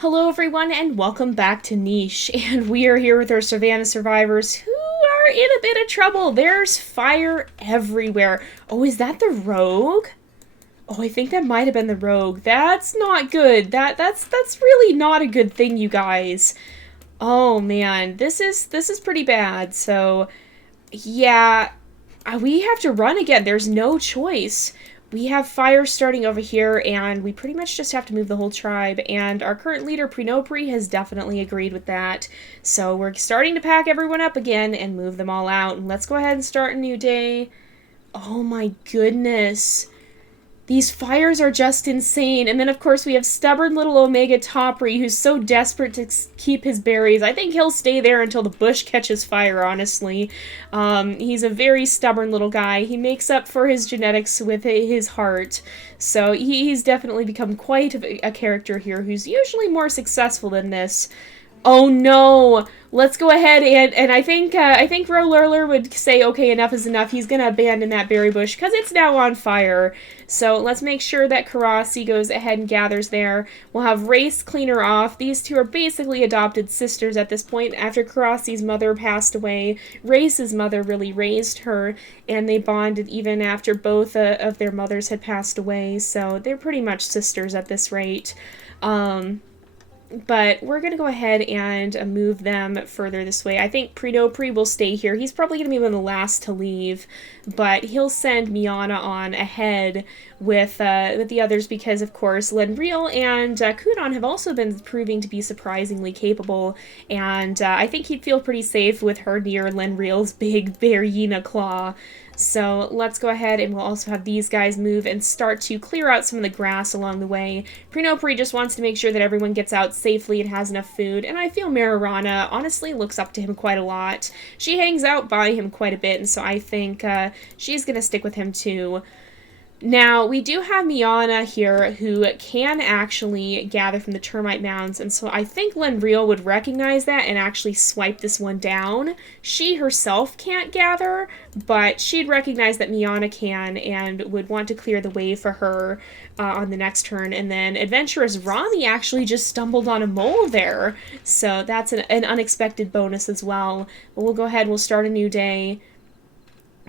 Hello everyone and welcome back to Niche, and we are here with our Savanna survivors who are in a bit of trouble. There's fire everywhere. Oh, is that the rogue? Oh, I think that might have been the rogue. That's not good. That's really not a good thing, you guys. Oh man, this is pretty bad. So, yeah, we have to run again. There's no choice. We have fire starting over here, and we pretty much just have to move the whole tribe. And our current leader, Prenopri, has definitely agreed with that. So we're starting to pack everyone up again and move them all out. And let's go ahead and start a new day. Oh my goodness. These fires are just insane. And then, of course, we have stubborn little Omega Topri, who's so desperate to keep his berries. I think he'll stay there until the bush catches fire, honestly. He's a very stubborn little guy. He makes up for his genetics with his heart. So he's definitely become quite a character here who's usually more successful than this. Oh no! Let's go ahead and I think Rolurler would say, okay, enough is enough. He's gonna abandon that berry bush because it's now on fire. So let's make sure that Karasi goes ahead and gathers there. We'll have Reis clean her off. These two are basically adopted sisters at this point. After Karasi's mother passed away, Reis's mother really raised her, and they bonded even after both of their mothers had passed away. So they're pretty much sisters at this rate. But we're going to go ahead and move them further this way. I think Prenopri will stay here. He's probably going to be one of the last to leave, but he'll send Miana on ahead with the others because, of course, Lenreal and Kudon have also been proving to be surprisingly capable, and I think he'd feel pretty safe with her near Lenreal's big Berryina claw. So let's go ahead and we'll also have these guys move and start to clear out some of the grass along the way. Prenopri just wants to make sure that everyone gets out safely and has enough food, and I feel Marirana honestly looks up to him quite a lot. She hangs out by him quite a bit, and so I think she's going to stick with him too. Now, we do have Miana here who can actually gather from the termite mounds, and so I think Lenreal would recognize that and actually swipe this one down. She herself can't gather, but she'd recognize that Miana can and would want to clear the way for her on the next turn. And then Adventurous Rami actually just stumbled on a mole there, so that's an unexpected bonus as well. But we'll go ahead, we'll start a new day.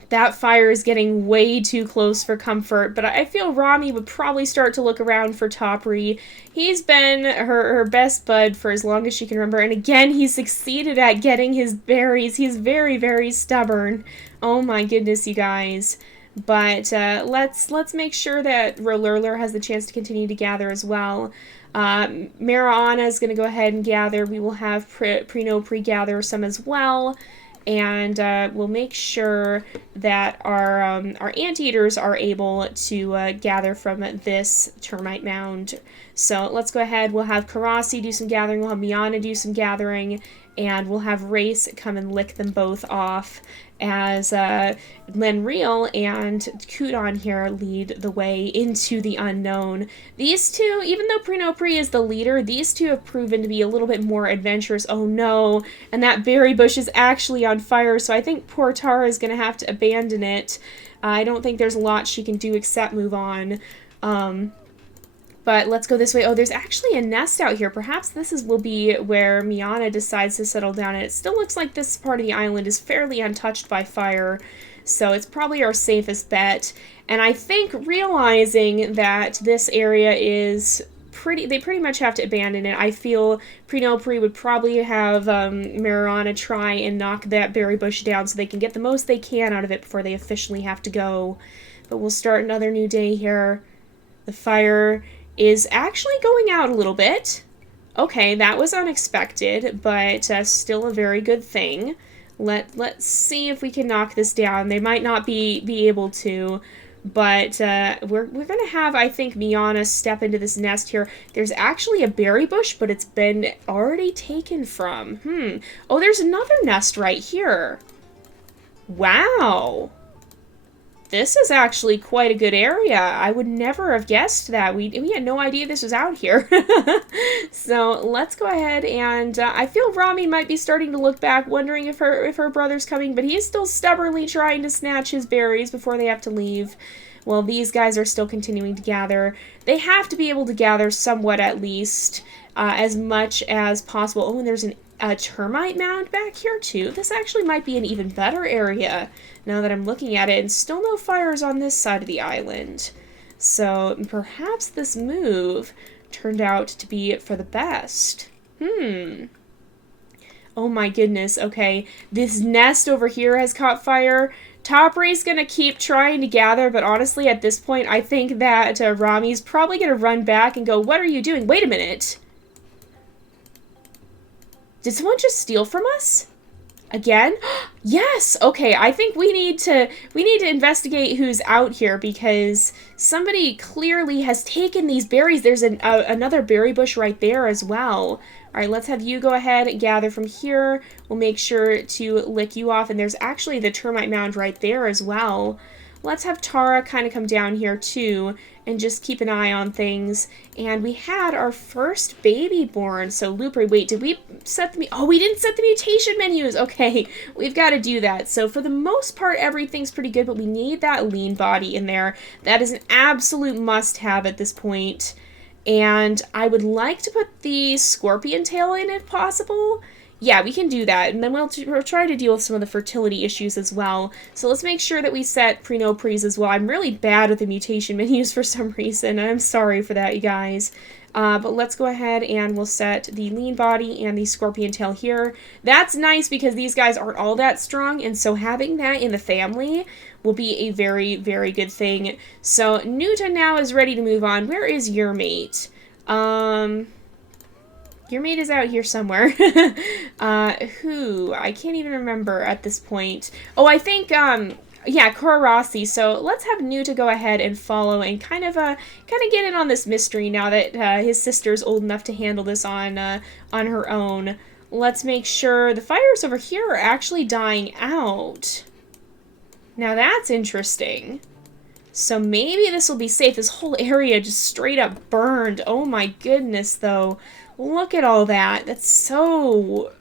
That fire is getting way too close for comfort, but I feel Rami would probably start to look around for Topri. He's been her best bud for as long as she can remember, and again, he succeeded at getting his berries. He's very, very stubborn. Oh my goodness, you guys. But let's make sure that Rolurler has the chance to continue to gather as well. Mariana is going to go ahead and gather. We will have Prenopri gather some as well. And we'll make sure that our anteaters are able to gather from this termite mound. So let's go ahead. We'll have Karasi do some gathering. We'll have Miana do some gathering. And we'll have Reis come and lick them both off as Lenreal and Kudon here lead the way into the unknown. These two, even though Prenopri is the leader, these two have proven to be a little bit more adventurous. Oh no, and that berry bush is actually on fire, so I think poor Tara is going to have to abandon it. I don't think there's a lot she can do except move on. But let's go this way. Oh, there's actually a nest out here. Perhaps will be where Miana decides to settle down. And it still looks like this part of the island is fairly untouched by fire. So it's probably our safest bet. And I think realizing that this area is they pretty much have to abandon it. I feel Prenopri would probably have Marirana try and knock that berry bush down so they can get the most they can out of it before they officially have to go. But we'll start another new day here. The fire is actually going out a little bit. Okay, that was unexpected, but still a very good thing. Let's see if we can knock this down. They might not be able to, but we're going to have, I think, Miana step into this nest here. There's actually a berry bush, but it's been already taken from. Oh, there's another nest right here. Wow. This is actually quite a good area. I would never have guessed that. We had no idea this was out here. So let's go ahead and I feel Rami might be starting to look back, wondering if her brother's coming, but he is still stubbornly trying to snatch his berries before they have to leave. Well, these guys are still continuing to gather. They have to be able to gather somewhat at least. as much as possible. Oh, and there's a termite mound back here too. This actually might be an even better area now that I'm looking at it, and still no fires on this side of the island. So perhaps this move turned out to be for the best. Oh my goodness, okay. This nest over here has caught fire. Top Ray's gonna keep trying to gather, but honestly, at this point, I think that Rami's probably gonna run back and go, "What are you doing? Wait a minute. Did someone just steal from us? Again?" Yes! Okay, I think we need to investigate who's out here, because somebody clearly has taken these berries. There's another berry bush right there as well. Alright, let's have you go ahead and gather from here. We'll make sure to lick you off, and there's actually the termite mound right there as well. Let's have Tara kind of come down here too, and just keep an eye on things. And we had our first baby born. So Looper, wait, did we set the... Oh, we didn't set the mutation menus. Okay, we've got to do that. So for the most part, everything's pretty good, but we need that lean body in there. That is an absolute must-have at this point. And I would like to put the scorpion tail in if possible. Yeah, we can do that, and then we'll try to deal with some of the fertility issues as well. So let's make sure that we set pre-no-pre's as well. I'm really bad with the mutation menus for some reason. I'm sorry for that, you guys. But let's go ahead and we'll set the lean body and the scorpion tail here. That's nice because these guys aren't all that strong, and so having that in the family will be a very, very good thing. So Nuta now is ready to move on. Where is your mate? Your mate is out here somewhere. Who? I can't even remember at this point. Oh, I think, yeah, Kororasi. So let's have Nuta go ahead and follow and kind of get in on this mystery now that his sister's old enough to handle this on her own. Let's make sure the fires over here are actually dying out. Now that's interesting. So maybe this will be safe. This whole area just straight up burned. Oh my goodness, though. Look at all that. That's so...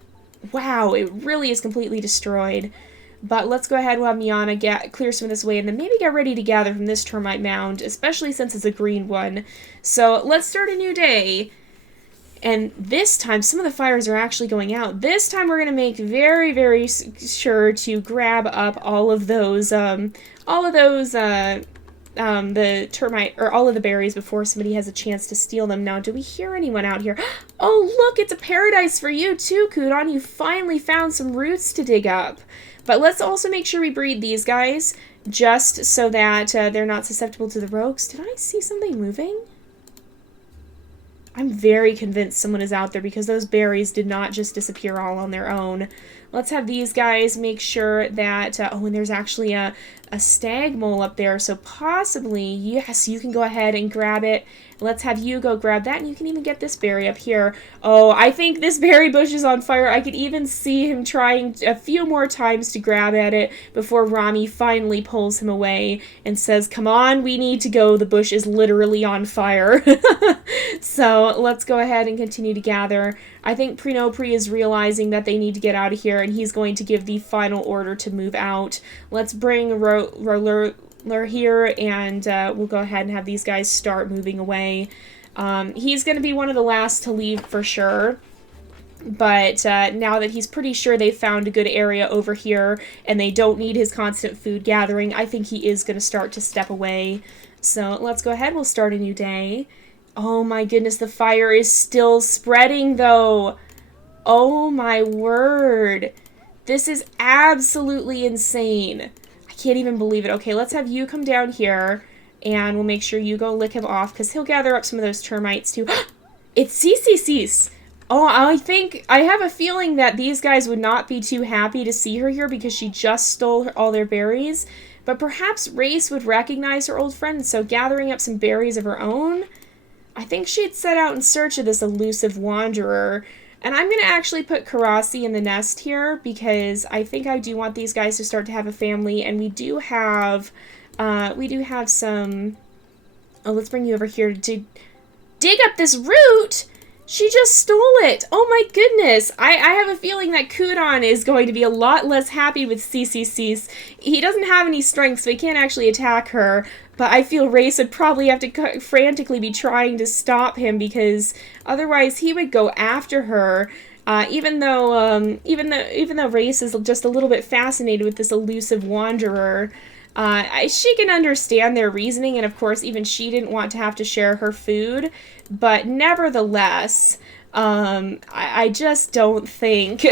Wow, it really is completely destroyed. But let's go ahead, we'll have Miana clear some of this away, and then maybe get ready to gather from this termite mound, especially since it's a green one. So let's start a new day. And this time, some of the fires are actually going out. This time we're going to make very, very sure to grab up all of those the termite, or all of the berries before somebody has a chance to steal them. Now, do we hear anyone out here? Oh, look, it's a paradise for you too, Kudon. You finally found some roots to dig up. But let's also make sure we breed these guys, just so that they're not susceptible to the rogues. Did I see something moving? I'm very convinced someone is out there because those berries did not just disappear all on their own. Let's have these guys make sure that, oh, and there's actually a stag mole up there, so possibly, yes, you can go ahead and grab it. Let's have you go grab that, and you can even get this berry up here. Oh, I think this berry bush is on fire. I could even see him trying a few more times to grab at it before Rami finally pulls him away and says, "Come on, we need to go. The bush is literally on fire." So let's go ahead and continue to gather. I think Pre-no-Pre is realizing that they need to get out of here, and he's going to give the final order to move out. Let's bring Roller here, and we'll go ahead and have these guys start moving away. He's going to be one of the last to leave for sure, but now that he's pretty sure they've found a good area over here and they don't need his constant food gathering, I think he is going to start to step away. So let's go ahead, we'll start a new day. Oh my goodness, the fire is still spreading though. Oh my word. This is absolutely insane. Can't even believe it. Okay, let's have you come down here, and we'll make sure you go lick him off, because he'll gather up some of those termites, too. It's CCC's. Oh, I have a feeling that these guys would not be too happy to see her here, because she just stole all their berries, but perhaps Reis would recognize her old friend, so gathering up some berries of her own, I think she'd set out in search of this elusive wanderer. And I'm going to actually put Karasi in the nest here because I think I do want these guys to start to have a family, and we do have some... Oh, let's bring you over here to dig up this root! She just stole it! Oh my goodness! I have a feeling that Kudon is going to be a lot less happy with CCC's. He doesn't have any strength, so he can't actually attack her. But I feel Reis would probably have to frantically be trying to stop him, because otherwise he would go after her. Even though Reis is just a little bit fascinated with this elusive wanderer, she can understand their reasoning, and of course, even she didn't want to have to share her food. But nevertheless, I just don't think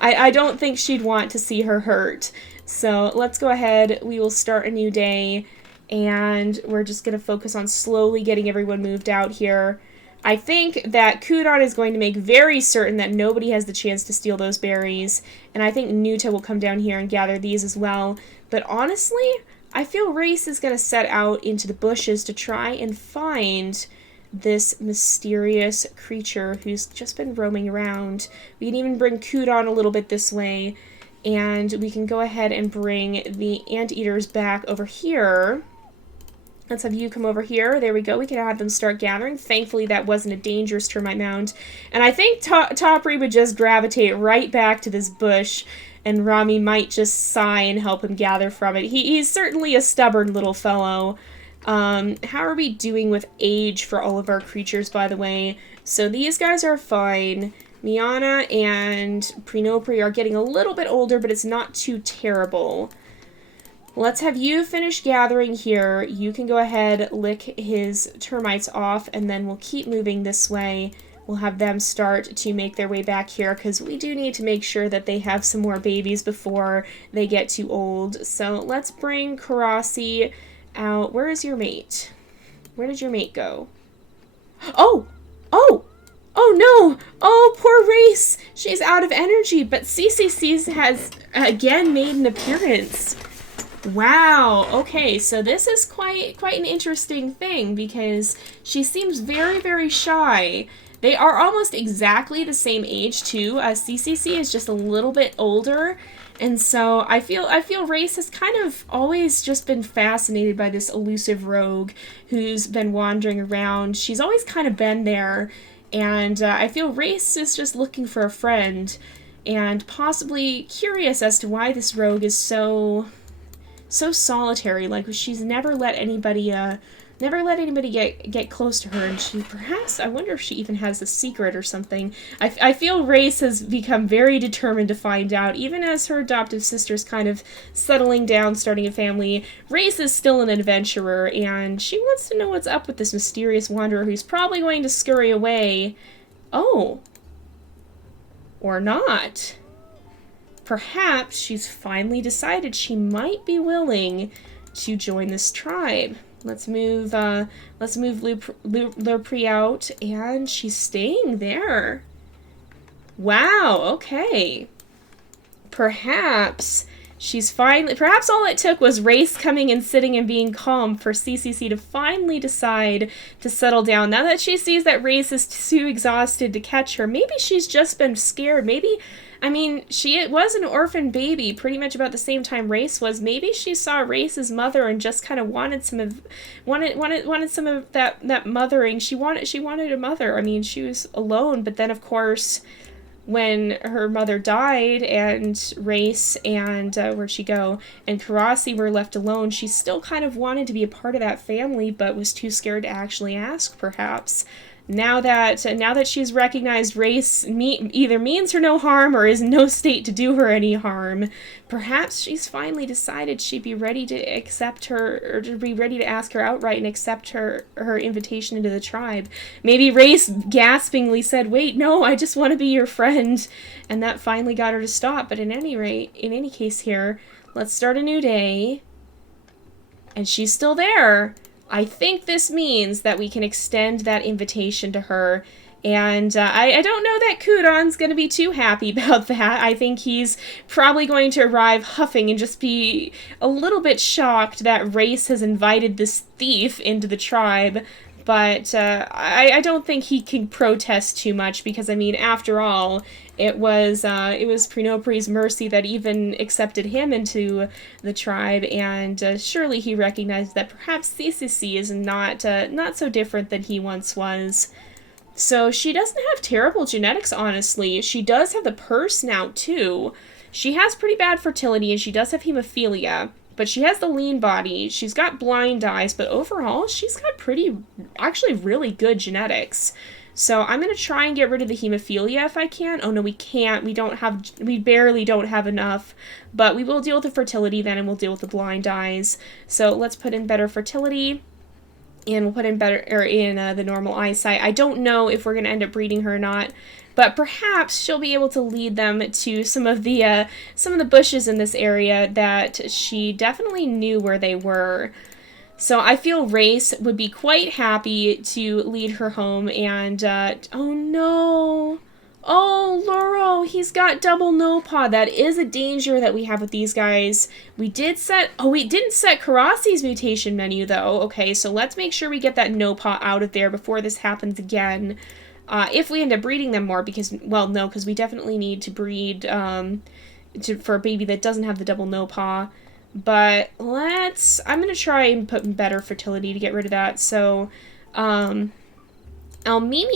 I don't think she'd want to see her hurt. So let's go ahead. We will start a new day, and we're just going to focus on slowly getting everyone moved out here. I think that Kudon is going to make very certain that nobody has the chance to steal those berries, and I think Nuta will come down here and gather these as well. But honestly, I feel Reis is going to set out into the bushes to try and find this mysterious creature who's just been roaming around. We can even bring Kudon a little bit this way, and we can go ahead and bring the anteaters back over here. Let's have you come over here. There we go. We can have them start gathering. Thankfully, that wasn't a dangerous termite mound. And I think Topri would just gravitate right back to this bush, and Rami might just sigh and help him gather from it. He's certainly a stubborn little fellow. How are we doing with age for all of our creatures, by the way? So these guys are fine. Miana and Prinopri are getting a little bit older, but it's not too terrible. Let's have you finish gathering here. You can go ahead, lick his termites off, and then we'll keep moving this way. We'll have them start to make their way back here, because we do need to make sure that they have some more babies before they get too old. So let's bring Karasi out. Where is your mate? Where did your mate go? Oh! Oh! Oh no! Oh, poor Reis! She's out of energy, but CCC has again made an appearance. Wow, okay, so this is quite an interesting thing, because she seems very, very shy. They are almost exactly the same age, too. CCC is just a little bit older, and so I feel Reis has kind of always just been fascinated by this elusive rogue who's been wandering around. She's always kind of been there, and I feel Reis is just looking for a friend, and possibly curious as to why this rogue is so solitary. Like, she's never let anybody get close to her, and she perhaps, I wonder if she even has a secret or something. I feel Reis has become very determined to find out, even as her adoptive sister's kind of settling down, starting a family. Reis is still an adventurer, and she wants to know what's up with this mysterious wanderer who's probably going to scurry away. Oh. Or not. Perhaps she's finally decided she might be willing to join this tribe. Let's move Lurpri out, and she's staying there. Wow, okay. Perhaps all it took was Reis coming and sitting and being calm for CCC to finally decide to settle down. Now that she sees that Reis is too exhausted to catch her, maybe she's just been scared. Maybe, I mean, she was an orphan baby pretty much about the same time Reis was. Maybe she saw Reis's mother and just kind of wanted some of that mothering. She wanted a mother. I mean, she was alone, but then of course, when her mother died and Reis and where'd she go, and Karasi were left alone, she still kind of wanted to be a part of that family, but was too scared to actually ask, perhaps. Now that she's recognized Reis either means her no harm or is in no state to do her any harm, perhaps she's finally decided she'd be ready to accept her, or to be ready to ask her outright and accept her invitation into the tribe. Maybe Reis gaspingly said, "Wait, no, I just want to be your friend," and that finally got her to stop. But in any case here, let's start a new day. And she's still there. I think this means that we can extend that invitation to her, and I don't know that Kudon's going to be too happy about that. I think he's probably going to arrive huffing and just be a little bit shocked that Reis has invited this thief into the tribe, but I don't think he can protest too much, because, I mean, after all, it was Prinopri's mercy that even accepted him into the tribe, and surely he recognized that perhaps CCC is not so different than he once was. So she doesn't have terrible genetics, honestly. She does have the purse now, too. She has pretty bad fertility, and she does have hemophilia, but she has the lean body. She's got blind eyes, but overall, she's got actually really good genetics. So I'm going to try and get rid of the hemophilia if I can. Oh, no, we can't. We barely don't have enough. But we will deal with the fertility then, and we'll deal with the blind eyes. So let's put in better fertility. And we'll put in the normal eyesight. I don't know if we're going to end up breeding her or not. But perhaps she'll be able to lead them to some of the bushes in this area that she definitely knew where they were. So I feel Reis would be quite happy to lead her home, and, oh no! Oh, Luro, he's got double no paw. That is a danger that we have with these guys. We didn't set Karasi's mutation menu, though. Okay, so let's make sure we get that no paw out of there before this happens again. If we end up breeding them more, because, well, no, because we definitely need to breed, for a baby that doesn't have the double no paw. But I'm going to try and put in better fertility to get rid of that. So, Mimi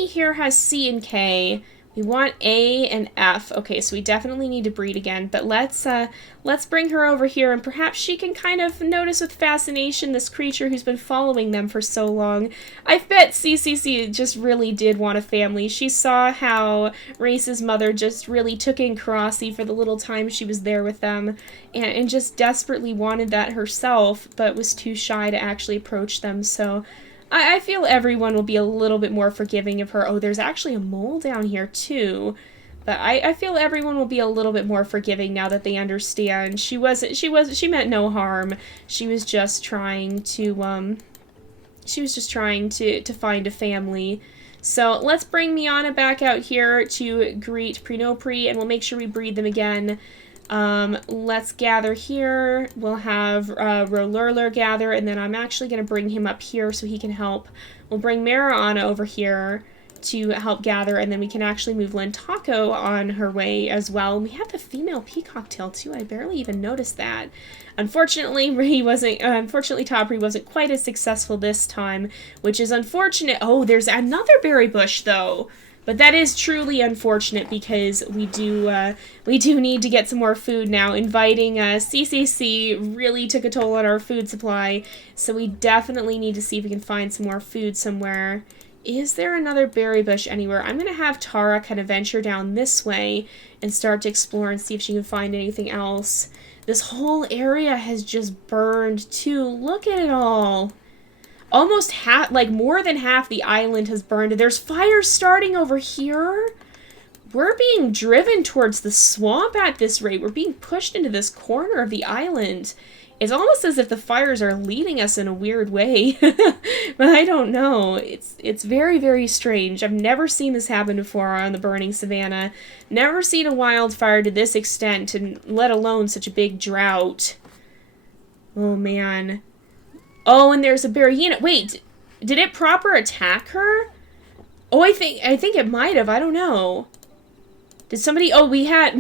here has C and K. We want A and F. Okay, so we definitely need to breed again. But let's bring her over here, and perhaps she can kind of notice with fascination this creature who's been following them for so long. I bet CCC just really did want a family. She saw how Reis's mother just really took in Karasi for the little time she was there with them, and just desperately wanted that herself, but was too shy to actually approach them. So I feel everyone will be a little bit more forgiving of her. Oh, there's actually a mole down here, too. But I feel everyone will be a little bit more forgiving now that they understand. She meant no harm. She was just trying to find a family. So let's bring Miana back out here to greet Prenopri, and we'll make sure we breed them again. Let's gather here. We'll have Rolurler gather, and then I'm actually going to bring him up here so he can help. We'll bring Mariana over here to help gather, and then we can actually move Lentaco on her way as well. And we have the female peacock tail too. I barely even noticed that. Unfortunately, Topri wasn't quite as successful this time, which is unfortunate. Oh, there's another berry bush though. But that is truly unfortunate because we do need to get some more food now. Inviting CCC really took a toll on our food supply, so we definitely need to see if we can find some more food somewhere. Is there another berry bush anywhere? I'm going to have Tara kind of venture down this way and start to explore and see if she can find anything else. This whole area has just burned too. Look at it all. Almost half, like more than half the island has burned. There's fires starting over here. We're being driven towards the swamp at this rate. We're being pushed into this corner of the island. It's almost as if the fires are leading us in a weird way. But I don't know. It's very, very strange. I've never seen this happen before on the burning savanna. Never seen a wildfire to this extent, and let alone such a big drought. Oh, man. Oh, and there's a Berryina. Wait, did it proper attack her? Oh, I think it might have. I don't know. Did somebody... Oh, we had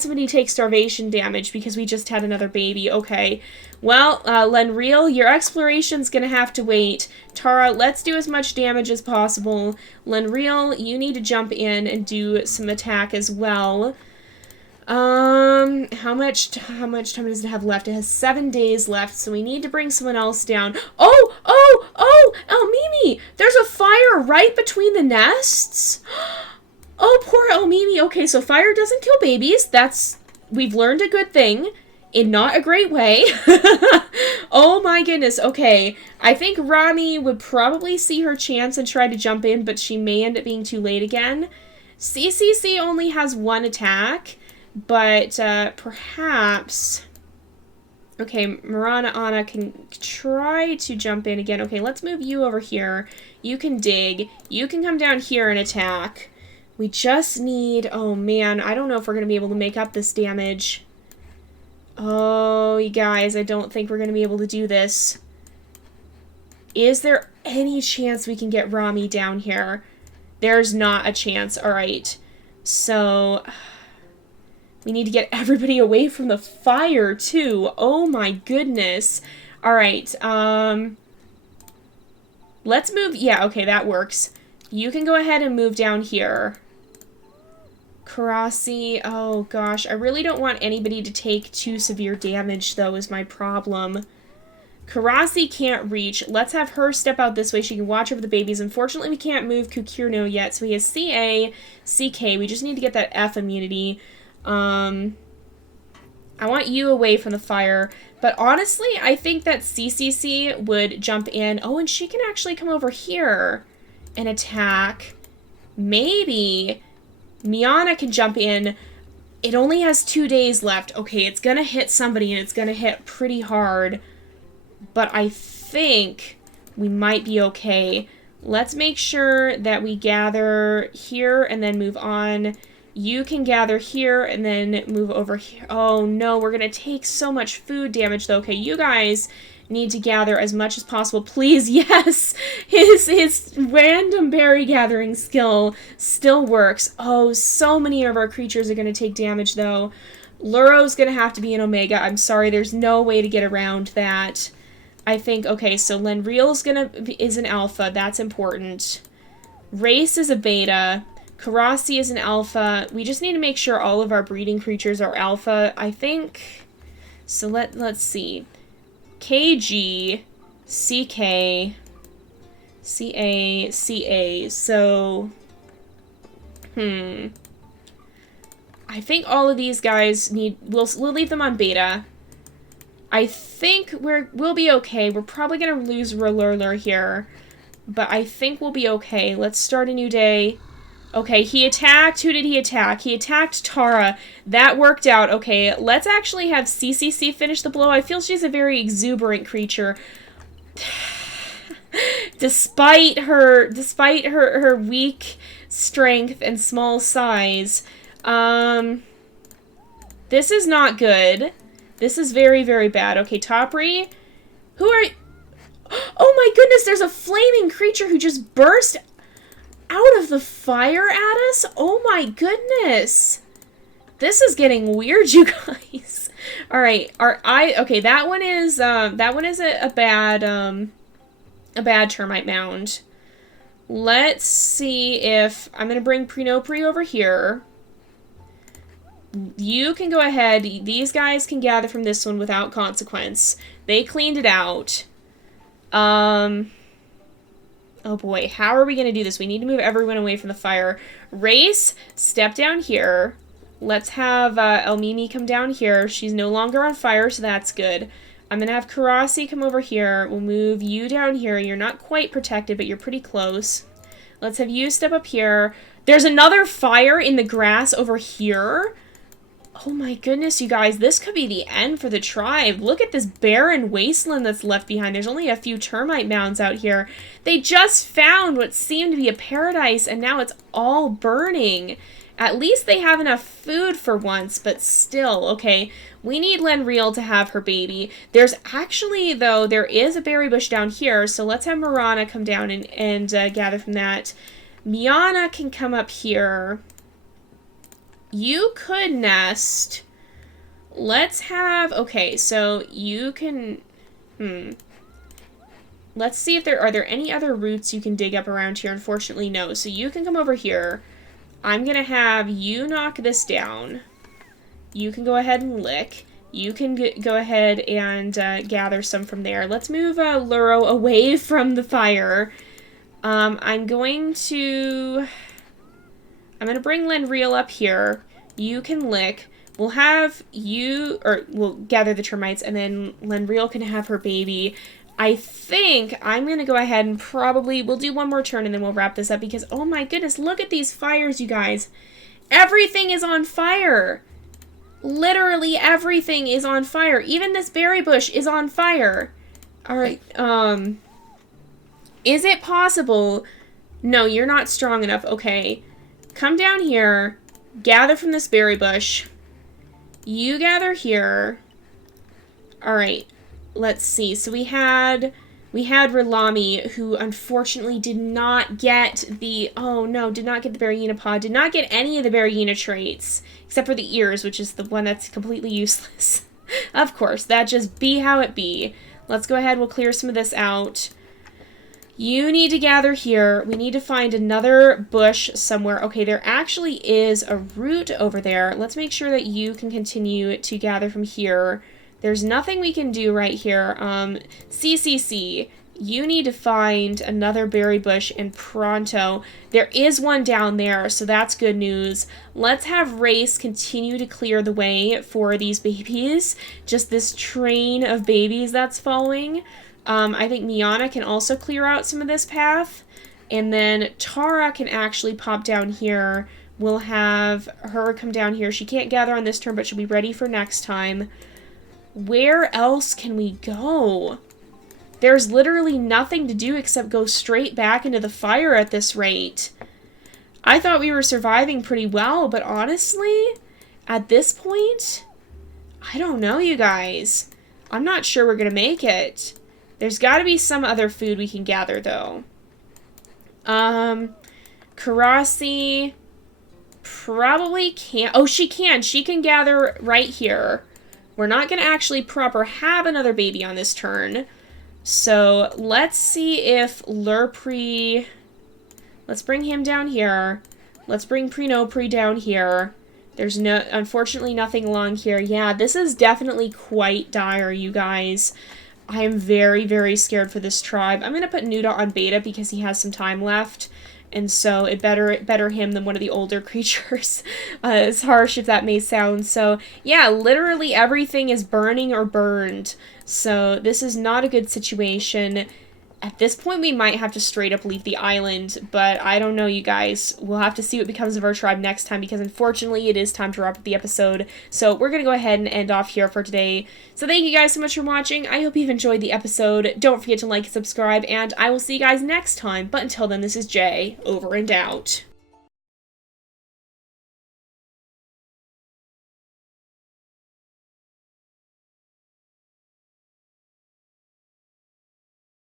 somebody take starvation damage because we just had another baby. Okay. Well, Lenreal, your exploration's gonna have to wait. Tara, let's do as much damage as possible. Lenreal, you need to jump in and do some attack as well. How much time does it have left? It has 7 days left, so we need to bring someone else down. Oh, Mimi! There's a fire right between the nests? Oh, poor El Mimi. Okay, so fire doesn't kill babies. We've learned a good thing. In not a great way. Oh my goodness. Okay, I think Rami would probably see her chance and try to jump in, but she may end up being too late again. CCC only has 1 attack. But, perhaps... Okay, Marana Anna can try to jump in again. Okay, let's move you over here. You can dig. You can come down here and attack. We just need... Oh, man, I don't know if we're going to be able to make up this damage. Oh, you guys, I don't think we're going to be able to do this. Is there any chance we can get Rami down here? There's not a chance. All right. So... We need to get everybody away from the fire, too. Oh, my goodness. All right. Let's move. Yeah, okay, that works. You can go ahead and move down here. Karasi, oh gosh. I really don't want anybody to take too severe damage, though, is my problem. Karasi can't reach. Let's have her step out this way. She can watch over the babies. Unfortunately, we can't move Kukirno yet, so he has CA, CK. We just need to get that F immunity. I want you away from the fire. But honestly, I think that CCC would jump in. Oh, and she can actually come over here and attack. Maybe Miana can jump in. It only has 2 days left. Okay, it's gonna hit somebody, and it's gonna hit pretty hard. But I think we might be okay. Let's make sure that we gather here and then move on. You can gather here and then move over here. Oh no, we're gonna take so much food damage though. Okay, you guys need to gather as much as possible. Please, yes! His random berry gathering skill still works. Oh, so many of our creatures are gonna take damage though. Luro's gonna have to be an Omega. I'm sorry, there's no way to get around that. I think, okay, so Lenreal is an alpha. That's important. Reis is a beta. Karasi is an alpha. We just need to make sure all of our breeding creatures are alpha, I think. So let's see. KG, CK, CA, CA. So, I think all of these guys we'll leave them on beta. I think we'll be okay. We're probably going to lose Rolurler here, but I think we'll be okay. Let's start a new day. Okay, he attacked. Who did he attack? He attacked Tara. That worked out. Okay, let's actually have CCC finish the blow. I feel she's a very exuberant creature. Despite her weak strength and small size. This is not good. This is very, very bad. Okay, Topri. Who are you? Oh my goodness, there's a flaming creature who just burst out of the fire at us? Oh my goodness. This is getting weird, you guys. Alright, okay, that one is a bad termite mound. Let's see if I'm gonna bring Prenopri over here. You can go ahead. These guys can gather from this one without consequence. They cleaned it out. Oh boy, how are we going to do this? We need to move everyone away from the fire. Reis, step down here. Let's have Elmimi come down here. She's no longer on fire, so that's good. I'm going to have Karasi come over here. We'll move you down here. You're not quite protected, but you're pretty close. Let's have you step up here. There's another fire in the grass over here. Oh my goodness, you guys, this could be the end for the tribe. Look at this barren wasteland that's left behind. There's only a few termite mounds out here. They just found what seemed to be a paradise, and now it's all burning. At least they have enough food for once, but still, okay, we need Lenreal to have her baby. There's actually, though, there is a berry bush down here, so let's have Marana come down and gather from that. Miana can come up here. You could nest. Let's have, okay, so you can, let's see if are there any other roots you can dig up around here. Unfortunately, no. So you can come over here. I'm going to have you knock this down. You can go ahead and lick. You can go ahead and gather some from there. Let's move Luro away from the fire. I'm going to bring Lenreal up here. You can lick. We'll have you, or we'll gather the termites, and then Lenreal can have her baby. I think I'm going to go ahead and we'll do one more turn and then we'll wrap this up because, oh my goodness, look at these fires, you guys. Everything is on fire. Literally everything is on fire. Even this berry bush is on fire. All right, is it possible? No, you're not strong enough. Okay, come down here. Gather from this berry bush. You gather here. Alright, let's see. So we had Melami, who unfortunately did not get the, did not get the Berryina pod, did not get any of the Berryina traits, except for the ears, which is the one that's completely useless. Of course, that just be how it be. Let's go ahead, we'll clear some of this out. You need to gather here. We need to find another bush somewhere. Okay, there actually is a root over there. Let's make sure that you can continue to gather from here. There's nothing we can do right here. CCC, you need to find another berry bush and pronto. There is one down there, so that's good news. Let's have Reis continue to clear the way for these babies. Just this train of babies that's following. I think Miana can also clear out some of this path. And then Tara can actually pop down here. We'll have her come down here. She can't gather on this turn, but she'll be ready for next time. Where else can we go? There's literally nothing to do except go straight back into the fire at this rate. I thought we were surviving pretty well, but honestly, at this point, I don't know, you guys. I'm not sure we're going to make it. There's got to be some other food we can gather, though. Karasi probably can't. Oh, she can. She can gather right here. We're not going to actually proper have another baby on this turn. So let's see if Lurpre... Let's bring him down here. Let's bring Prenopre down here. There's unfortunately nothing along here. Yeah, this is definitely quite dire, you guys. I am very, very scared for this tribe. I'm going to put Nuda on beta because he has some time left. And so it better him than one of the older creatures. As harsh if that may sound. So yeah, literally everything is burning or burned. So this is not a good situation. At this point, we might have to straight up leave the island, but I don't know, you guys. We'll have to see what becomes of our tribe next time, because unfortunately, it is time to wrap up the episode. So we're going to go ahead and end off here for today. So thank you guys so much for watching. I hope you've enjoyed the episode. Don't forget to like and subscribe, and I will see you guys next time. But until then, this is Jay, over and out.